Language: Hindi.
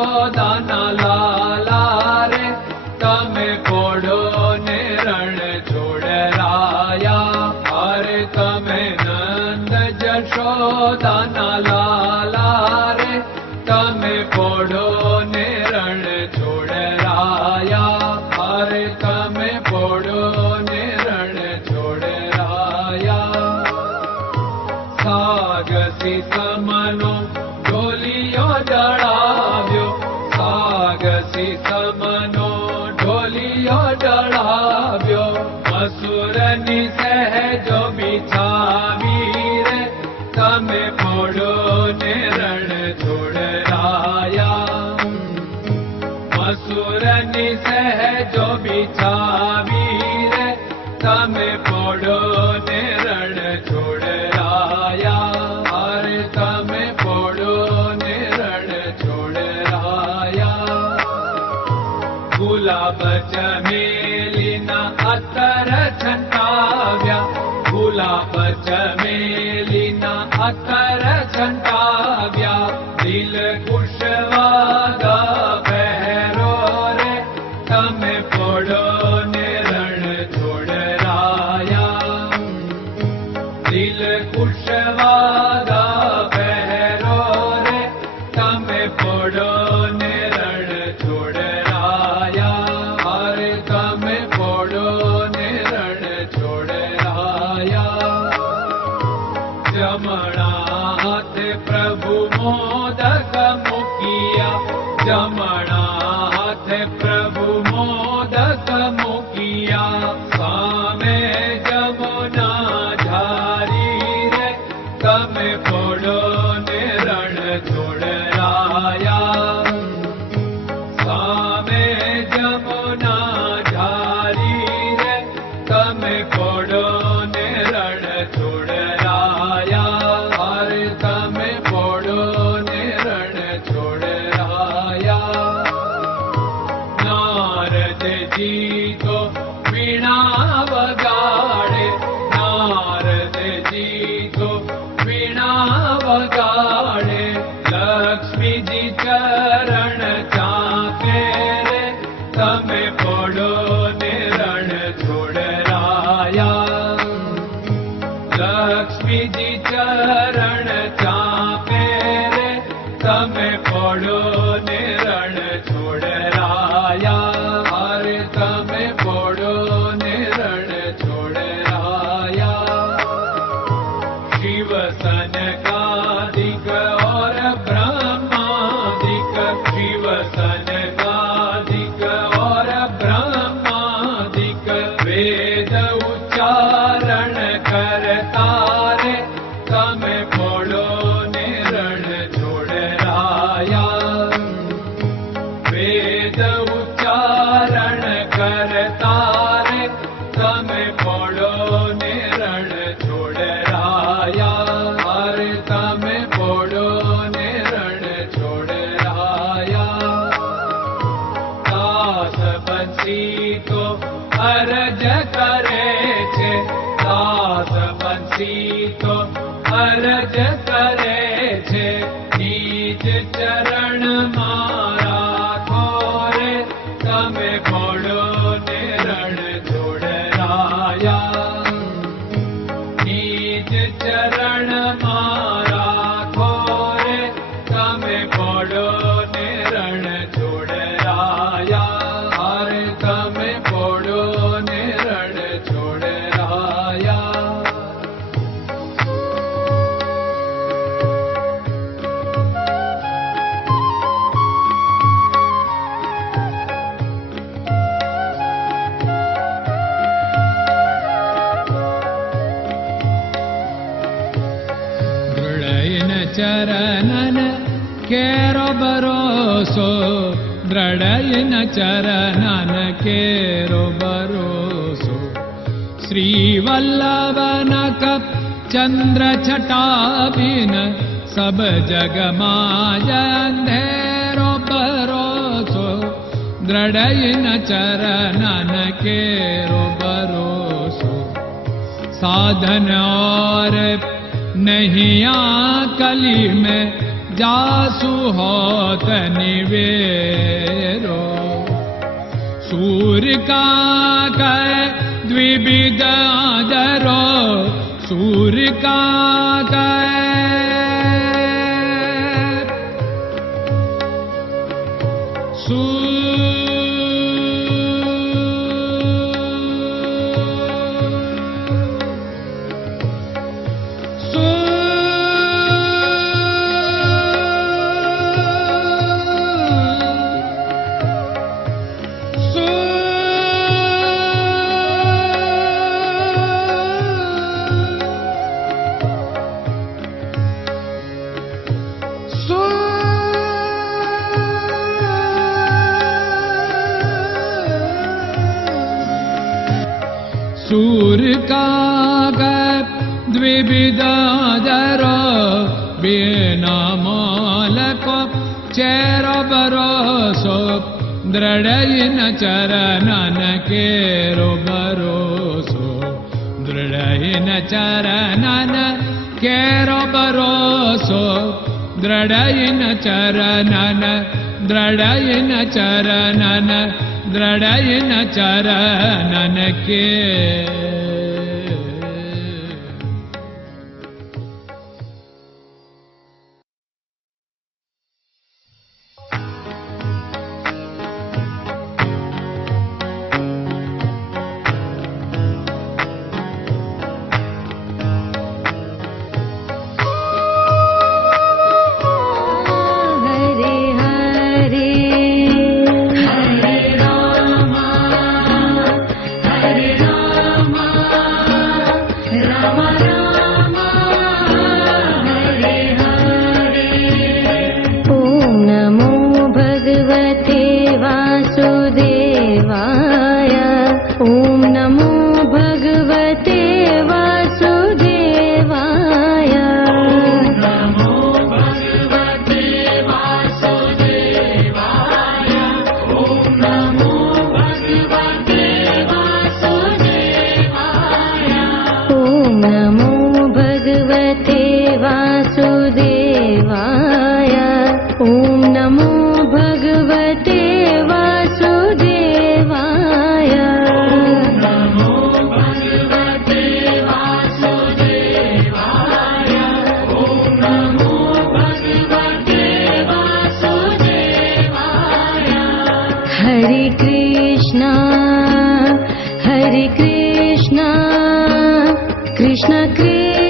જશોદાના લાલા રે તમે પોડો ને રણ છોડરાયા. અરે તમે નંદ જશોદાના લાલા રે તમે પોડો ને રણ છોડરાયા. અરે તમે પોડો ને રણ છોડરાયા. સાગસી સમનો ઢોલિયો ડળાવ્યો, સાગસી સમનો ઢોલિયો ડળાવ્યો. મસૂરની સહેજો બિછાવી રે તમે પોડો ને રણ છોડરાયા. મસૂરની સહેજો બિછાવી રે તમે પોડો ને રણ છોડરાયા. અરે તમે પોડો ને રણ છોડરાયા. ગુલાબ ચમેલીના અત્તર છંટાવ્યા, ગુલાબ ચમેલીના અત્તર છંટાવ્યા. દિલ કુશવાદા પહેરો રે તમે પોડો ને રણ છોડરાયા. દિલ કુશવાદા પહેરો રે તમે પોડો ને રણ છોડરાયા. અરે તમે પોડો ને રણ છોડરાયા. જમણા હાથે પ્રભુ મોદક મૂકિયા, જમણા હાથે પ્રભુ મોદક મૂકિયા. સામે જમુના ઝારી રે તમે પોડો ને રણ છોડરાયા. સામે જમુના ઝારી રે તમે પોડો ને રણ છોડરાયા. અરે તમે પોડો ને રણ છોડરાયા. નારદજી તો વીણા વગાડે, નારદજી તો વીણા વગાડે. લક્ષ્મીજી ચરણ ચાકે રે તમે પોડો ને રણ છોડરાયા. લક્ષ્મીજી ચરણ ચાપે રે તમે પોડો ને રણ છોડરાયા. અરે તમે પોડો ને રણ છોડરાયા. શિવ સનકાદિક और ब्रह्मादिक, शिव सनकादिक और ब्रह्मादिक. वेद उच्चारण करता रे તમે પોડો ને રણ છોડરાયા. વેદ ઉચ્ચારણ કરતા રે તમે પોડો ને રણ છોડરાયા. અરે તમે પોડો ને રણ છોડરાયા. દાસ બંસી તો અરજ કરે છે, દાસ બંસી તો અરજ કરે છે. નીચ ચરણ મારા ખોરે તમે પોડો ને રણ છોડરાયા. નીચ ચરણ મારા ખોરે તમે પોડો ને રણ છોડરાયા. અરે તમે પોડો ને રણ છોડરાયા. ચરણન કેરો ભરોસો, દ્રઢયન ચરણન કેરો ભરોસો. શ્રી વલ્લભન કપ ચંદ્ર છટાબિન સબ જગમાં અંધેરો ભરોસો. દ્રઢયન ચરણન કેરો ભરોસો. साधन और नहीं कली में जासु होत निवेरो। सूर्य का कै द्विविध आदरो, सूर्य का सूर्य का द्विविधादरो, बिना मोल को चेर भरोसो, दृढ़ चरणन केरो भरोसो, दृढ़ चरणन केरो भरोसो, दृढ़ चरणन, दृढ़ चरणन, दृढ़ चरणन के। Krishna Krishna